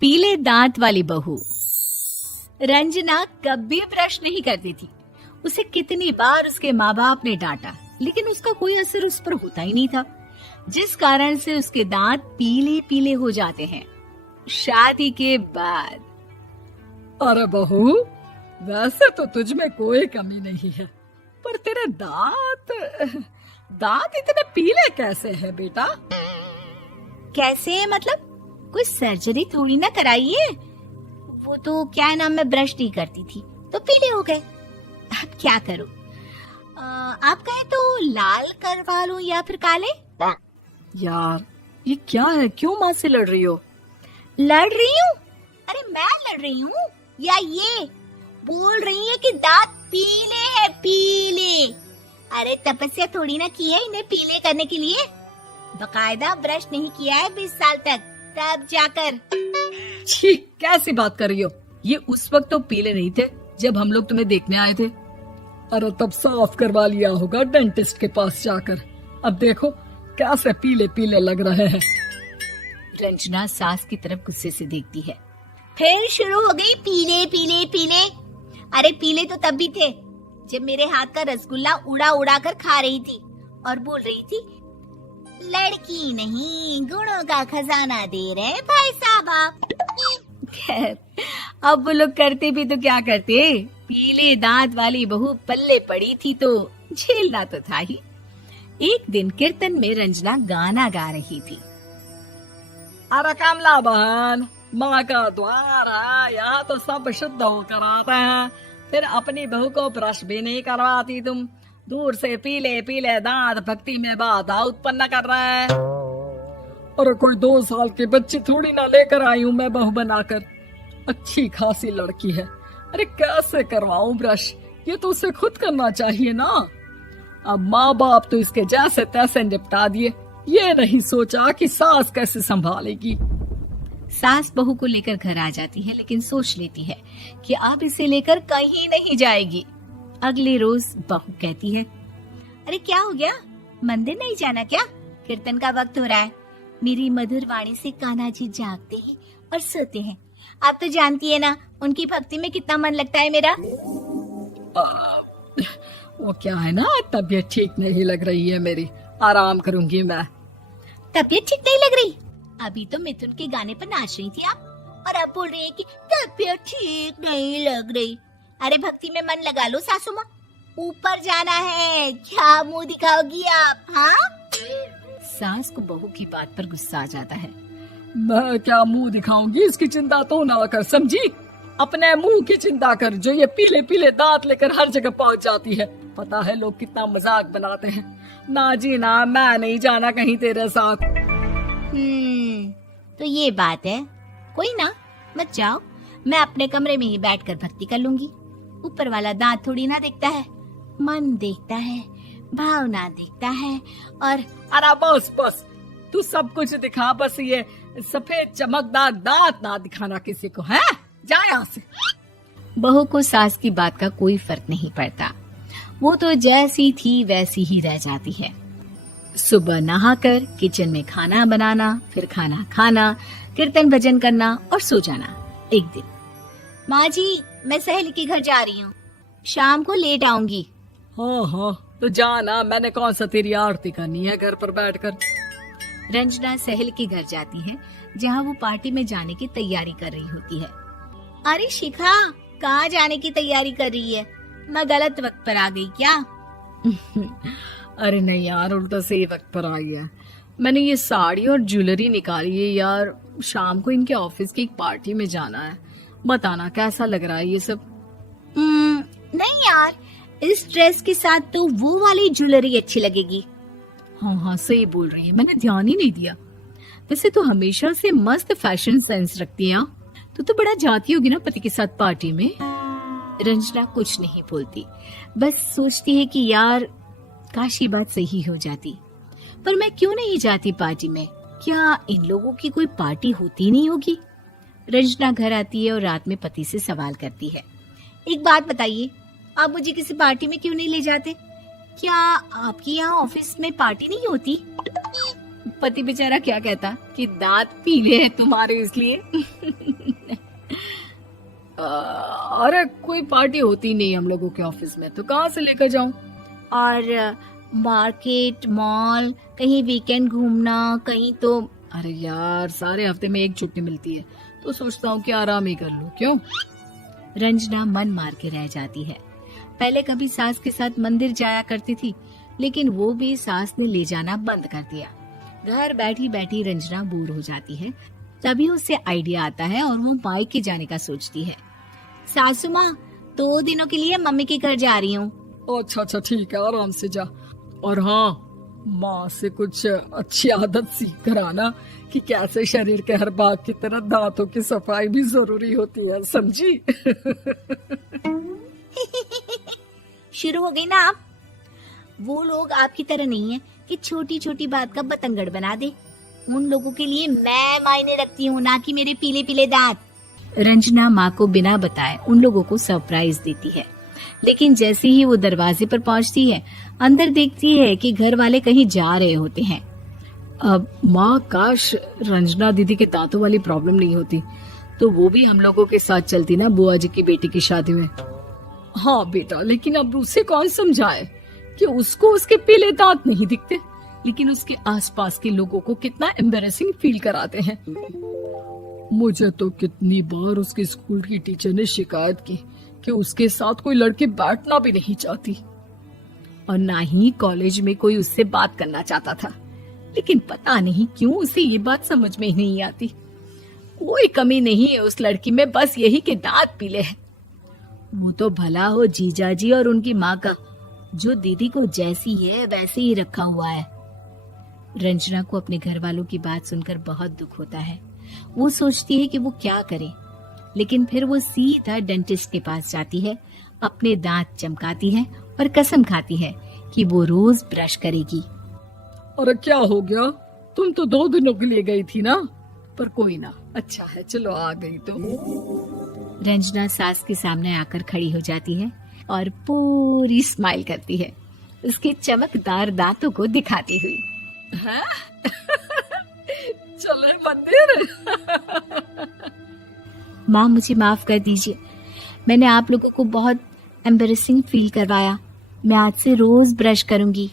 पीले दांत वाली बहू। रंजना कभी ब्रश नहीं करती थी। उसे कितनी बार उसके माँ बाप ने डांटा, लेकिन उसका कोई असर उस पर होता ही नहीं था, जिस कारण से उसके दांत पीले पीले हो जाते हैं। शादी के बाद अरे बहू, वैसे तो तुझ में कोई कमी नहीं है, पर तेरे दांत इतने पीले कैसे हैं बेटा? कैसे मतलब? कोई सर्जरी थोड़ी ना कराई है। वो तो क्या नाम, मैं ब्रश नहीं करती थी तो पीले हो गए। अब क्या करूं? आप कहें तो लाल करवा लूं या फिर काले? यार ये क्या है, क्यों माँ से लड़ रही हो? लड़ रही हूँ? अरे मैं लड़ रही हूँ या ये बोल रही है कि दांत पीले हैं, पीले। अरे तपस्या थोड़ी ना की है इन्हें पीले करने के लिए। बकायदा ब्रश नहीं किया है 20 साल तक, तब जाकर। छी, कैसी बात कर रही हो? ये उस वक्त तो पीले नहीं थे जब हम लोग तुम्हें देखने आए थे। अरे तब साफ करवा लिया होगा डेंटिस्ट के पास जाकर। अब देखो कैसे पीले पीले लग रहे हैं। रंजना सास की तरफ गुस्से से देखती है। फिर शुरू हो गई पीले पीले पीले। अरे पीले तो तब भी थे जब मेरे हाथ का रसगुल्ला उड़ा उड़ा कर खा रही थी और बोल रही थी, लड़की नहीं गुणों का खजाना दे रहे भाई साहब आप। खैर, अब वो लोग करते भी तो क्या करते, पीले दांत वाली बहू पल्ले पड़ी थी तो झेलना तो था ही। एक दिन कीर्तन में रंजना गाना गा रही थी। अरे कमला बहन, माँ का द्वार है, यहाँ तो सब शुद्ध होकर आते हैं, फिर अपनी बहू को ब्रश भी नहीं करवाती तुम। दूर से पीले पीले दांत भक्ति में बाधा उत्पन्न कर रहे हैं। अरे कोई 2 साल की बच्ची थोड़ी ना लेकर आई हूँ मैं बहू बनाकर। अच्छी खासी लड़की है, अरे कैसे करवाऊं ब्रश? ये तो उसे खुद करना चाहिए ना। अब माँ बाप तो इसके जैसे तैसे निपटा दिए, ये नहीं सोचा कि सास कैसे संभालेगी। सास बहू को लेकर घर आ जाती है, लेकिन सोच लेती है कि अब इसे लेकर कहीं नहीं जाएगी। अगले रोज बहू कहती है, अरे क्या हो गया, मंदिर नहीं जाना क्या? कीर्तन का वक्त हो रहा है। मेरी मधुर वाणी से कान्हा जी जागते हैं और सोते हैं। आप तो जानती है ना उनकी भक्ति में कितना मन लगता है मेरा। वो क्या है ना, तबीयत ठीक नहीं लग रही है मेरी, आराम करूंगी मैं। तबीयत ठीक नहीं लग रही? अभी तो मिथुन के गाने पर नाच रही थी आप, और अब बोल रही है कि तबीयत ठीक नहीं लग रही। अरे भक्ति में मन लगा लो सासू माँ, ऊपर जाना है, क्या मुंह दिखाओगी आप? हाँ? सास को बहू की बात पर गुस्सा आ जाता है। मैं क्या मुंह दिखाऊंगी, इसकी चिंता तो ना कर, समझी? अपने मुंह की चिंता कर, जो ये पीले पीले दांत लेकर हर जगह पहुंच जाती है। पता है लोग कितना मजाक बनाते हैं। ना जी ना, मैं नहीं जाना कहीं तेरे साथ। तो ये बात है, कोई ना, मत जाओ, मैं अपने कमरे में ही बैठकर भक्ति कर लूंगी। ऊपर वाला दांत थोड़ी ना देखता है, मन देखता है, भावना देखता है। और अरे बस बस, तू सब कुछ दिखा, बस ये सफेद चमकदार दांत ना दिखाना किसी को, है? जा यहाँ से। बहू को सास की बात का कोई फर्क नहीं पड़ता, वो तो जैसी थी वैसी ही रह जाती है। सुबह नहाकर किचन में खाना बनाना, फिर खाना खाना, कीर्तन भजन करना और सो जाना। एक दिन, माँ जी मैं सहेली के घर जा रही हूँ, शाम को लेट आऊंगी। हाँ हाँ तो जाना, मैंने कौन सा तेरी आरती करनी है घर पर बैठकर। रंजना सहेली के घर जाती है, जहाँ वो पार्टी में जाने की तैयारी कर रही होती है। अरे शिखा, कहाँ जाने की तैयारी कर रही है? मैं गलत वक्त पर आ गई क्या? अरे नहीं यार, उल्टा सही वक्त पर आ गया। मैंने ये साड़ी और ज्वेलरी निकाली है यार, शाम को इनके ऑफिस की एक पार्टी में जाना है। बताना कैसा लग रहा है ये सब? नहीं यार, इस ड्रेस के साथ तो वो वाली ज्वेलरी अच्छी लगेगी। हाँ हाँ सही बोल रही है, मैंने ध्यान ही नहीं दिया। वैसे तो हमेशा से मस्त फैशन सेंस रखती है। तो बड़ा जाती होगी ना पति के साथ पार्टी में। रंजना कुछ नहीं बोलती, बस सोचती है कि यार काश ये बात सही हो जाती, पर मैं क्यों नहीं जाती पार्टी में? क्या इन लोगों की कोई पार्टी होती नहीं होगी? रंजना घर आती है और रात में पति से सवाल करती है, एक बात बताइए, आप मुझे किसी पार्टी में क्यों नहीं ले जाते? क्या आपकी यहाँ ऑफिस में पार्टी नहीं होती? पति बेचारा क्या कहता कि दांत पीले हैं तुम्हारे इसलिए। अरे कोई पार्टी होती नहीं हम लोगों के ऑफिस में, तो कहाँ से लेकर जाऊं? और मार्केट, मॉल, कहीं वीकेंड घूमना, कहीं तो। अरे यार, सारे हफ्ते में एक छुट्टी मिलती है, तो सोचता हूँ कि आराम ही कर लूं। क्यों? रंजना मन मार के रह जाती है। पहले कभी सास के साथ मंदिर जाया करती थी, लेकिन वो भी सास ने ले जाना बंद कर दिया। घर बैठी बैठी रंजना बोर हो जाती है। तभी उसे आइडिया आता है और वो मायके जाने का सोचती है। सासू माँ, 2 दिनों के लिए मम्मी के घर जा रही हूँ। अच्छा अच्छा, ठीक है, आराम से जा। और हाँ, माँ से कुछ अच्छी आदत सीख कर आना कि कैसे शरीर के हर भाग की तरह दांतों की सफाई भी जरूरी होती है, समझी? शुरू हो गई ना आप। वो लोग आपकी तरह नहीं है कि छोटी छोटी बात का बतंगड़ बना दे। उन लोगों के लिए मैं मायने रखती हूँ, ना कि मेरे पीले पीले दांत। रंजना माँ को बिना बताए उन लोगों को सरप्राइज देती है, लेकिन जैसे ही वो दरवाजे पर पहुंचती है, अंदर देखती है कि घर वाले कहीं जा रहे होते हैं। अब माँ, काश रंजना दीदी के दांतों वाली प्रॉब्लम नहीं होती, तो वो भी हम लोगों के साथ चलती ना बुआ जी की बेटी की शादी में। हाँ बेटा, लेकिन अब उसे कौन समझाए कि उसको उसके पीले दांत नहीं दिखते, लेकिन उसके आसपास के लोगों को कितना एम्बैरेसिंग फील कराते हैं। मुझे तो कितनी बार उसके स्कूल की टीचर ने शिकायत की कि उसके साथ कोई लड़की बैठना भी नहीं चाहती, और ना ही कॉलेज में कोई उससे बात करना चाहता था। लेकिन पता नहीं क्यों उसे ये बात समझ में ही नहीं आती। कोई कमी नहीं है उस लड़की में, बस यही कि दांत पीले हैं। वो तो भला हो जीजा जी और उनकी माँ का, जो दीदी को जैसी है वैसे ही रखा हुआ है। रंजना को अपने घर वालों की बात सुनकर बहुत दुख होता है। वो सोचती है कि वो क्या करे, लेकिन फिर वो सीधा डेंटिस्ट के पास जाती है, अपने दांत चमकाती है और कसम खाती है कि वो रोज ब्रश करेगी। अरे क्या हो गया? तुम तो 2 दिनों के लिए गई थी ना, पर कोई ना, अच्छा है, चलो आ गई तो। रंजना सास के सामने आकर खड़ी हो जाती है और पूरी स्माइल करती है, उसके चमकदार दांतों को दिखाती हुई। हैं? चले मंदिर। माँ, मुझे माफ कर दीजिए, मैंने आप लोगों को बहुत एम्बैरेसिंग फील करवाया। मैं आज से रोज ब्रश करूंगी।